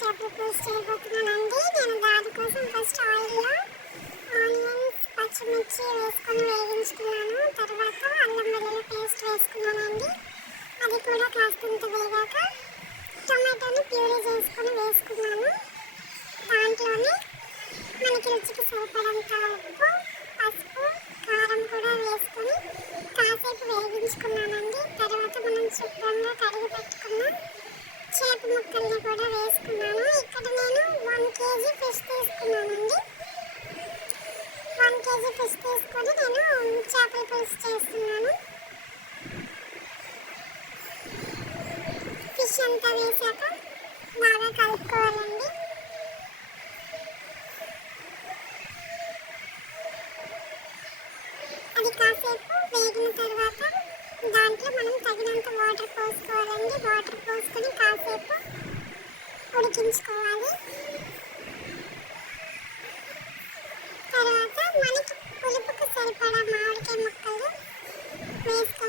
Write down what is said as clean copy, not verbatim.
చేపల పులుసు చేయబోతున్నానండి. నేను దానికోసం ఫస్ట్ ఆయిల్లో ఆనియన్స్, పచ్చిమిర్చి వేసుకొని వేగించుకున్నాను. తర్వాత అల్లం వెల్లుల్లి పేస్ట్ వేసుకున్నానండి. అది కూడా కాస్తంత వేగాక టొమాటోని ప్యూరీ చేసుకొని వేసుకున్నాను. దాంట్లోనే మనకి రుచికి సరిపడంత ఉప్పు, పసుపు, కారం కూడా వేసుకొని కాసేపు వేగించుకున్నానండి. తర్వాత మనం శుభ్రంగా కడిగి పెట్టుకున్న చేప ముక్కల్ని కూడా వేసుకున్నాను. ఇక్కడ నేను 1 kg ఫిష్ తీసుకున్నానండి. 1 kg ఫిష్ తీసుకొని నేను చేపల పులుసు చేస్తున్నాను. ఫిష్ అంతా వేసాక బాగా కలుపుకోవాలండి. అది కాసేపు వేగిన తర్వాత దాంట్లో మనం తగినంత వాటర్ పోసుకోవాలండి. వాటర్ పోసుకొని కాసేపు ఉడికించుకోవాలి. తర్వాత మనకి పులుపుకు సరిపడా మామిడికాయ ముక్కలు వేసుకోవాలి.